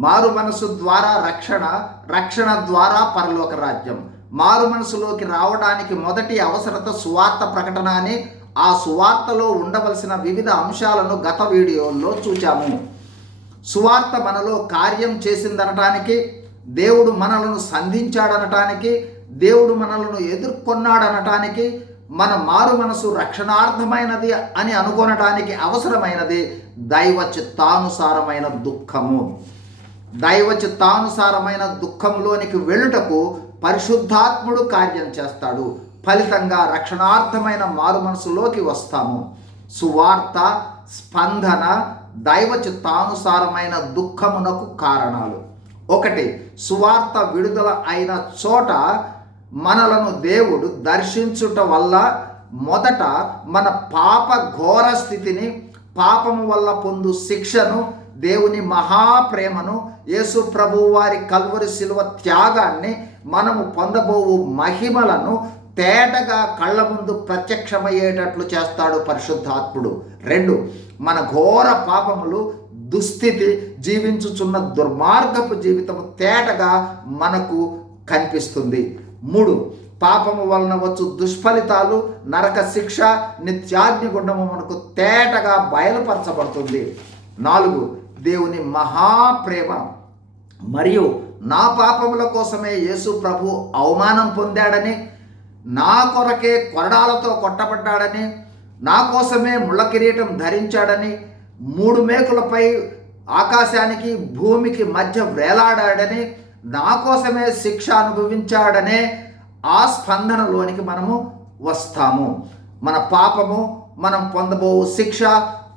మారు మనసు ద్వారా రక్షణ రక్షణ ద్వారా పరలోక రాజ్యం. మారు మనసులోకి రావడానికి మొదటి అవసరత సువార్త ప్రకటన అని ఆ సువార్తలో ఉండవలసిన వివిధ అంశాలను గత వీడియోల్లో చూచాము. సువార్త మనలో కార్యం చేసిందనటానికి దేవుడు మనలను సంధించాడనటానికి దేవుడు మనలను ఎదుర్కొన్నాడనటానికి మన మారు మనసు రక్షణార్థమైనది అని అనుకొనటానికి అవసరమైనది దైవ చిత్తానుసారమైన దుఃఖము. దైవ చిత్తానుసారమైన దుఃఖంలోనికి వెళ్ళుటకు పరిశుద్ధాత్ముడు కార్యం చేస్తాడు. ఫలితంగా రక్షణార్థమైన మారు మనసులోకి వస్తాము. సువార్త స్పందన దైవ చిత్తానుసారమైన దుఃఖమునకు కారణాలు. ఒకటి సువార్త విడుదల అయిన చోట మనలను దేవుడు దర్శించుట వల్ల మొదట మన పాప ఘోర స్థితిని పాపము వల్ల పొందు శిక్షను దేవుని మహాప్రేమను యేసు ప్రభు వారి కల్వరి శిలువ త్యాగాన్ని మనము పొందబోవు మహిమలను తేటగా కళ్ళ ముందు ప్రత్యక్షమయ్యేటట్లు చేస్తాడు పరిశుద్ధాత్ముడు. రెండు మన ఘోర పాపములు దుస్థితి జీవించుచున్న దుర్మార్గపు జీవితము తేటగా మనకు కనిపిస్తుంది. మూడు పాపము వలన వచ్చు దుష్ఫలితాలు నరక శిక్ష నిత్యాగ్నిగుండము మనకు తేటగా బయలుపరచబడుతుంది. నాలుగు దేవుని మహాప్రేమ. మరియు నా పాపముల కోసమే యేసు ప్రభు అవమానం పొందాడని నా కొరకే కొరడాలతో కొట్టబడ్డాడని నా కోసమే ముళ్ళ కిరీటం ధరించాడని మూడు మేకులపై ఆకాశానికి భూమికి మధ్య వేలాడాడని నా కోసమే శిక్ష అనుభవించాడనే ఆ స్పందనలోనికి మనము వస్తాము. మన పాపము మనం పొందబో శిక్ష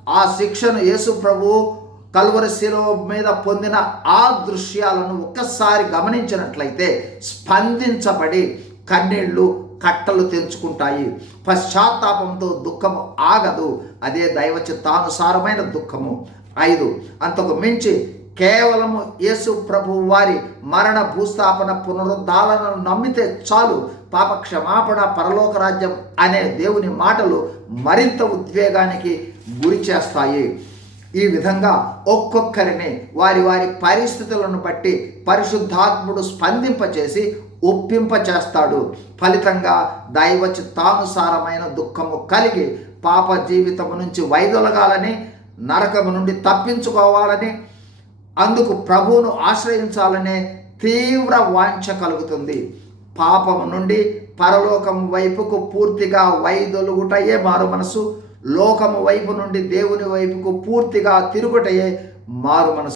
ఆ శిక్షను యేసు ప్రభువు కల్వరి శిలో మీద పొందిన ఆ దృశ్యాలను ఒక్కసారి గమనించినట్లయితే స్పందించబడి కన్నీళ్ళు కట్టలు తెంచుకుంటాయి. పశ్చాత్తాపంతో దుఃఖము ఆగదు. అదే దైవ చిత్తానుసారమైన దుఃఖము. ఐదు. అంతకు మించి కేవలము యేసు ప్రభు వారి మరణ భూస్థాపన పునరుద్ధాలను నమ్మితే చాలు. పాప క్షమాపణ పరలోక రాజ్యం అనే దేవుని మాటలు మరింత ఉద్వేగానికి గురి చేస్తాయి. ఈ విధంగా ఒక్కొక్కరిని వారి వారి పరిస్థితులను బట్టి పరిశుద్ధాత్ముడు స్పందింపచేసి ఒప్పింపచేస్తాడు ఫలితంగా దైవ చిత్తానుసారమైన దుఃఖము కలిగి పాప జీవితము నుంచి వైదొలగాలని నరకము నుండి తప్పించుకోవాలని అందుకు ప్రభువును ఆశ్రయించాలనే తీవ్ర వాంఛ కలుగుతుంది. పాపము నుండి పరలోకం వైపుకు పూర్తిగా వైదొలుగుటయే మారు మనసు. లోకము వైపు నుండి దేవుని వైపుకు పూర్తిగా తిరుగుటయే మారు మనసు.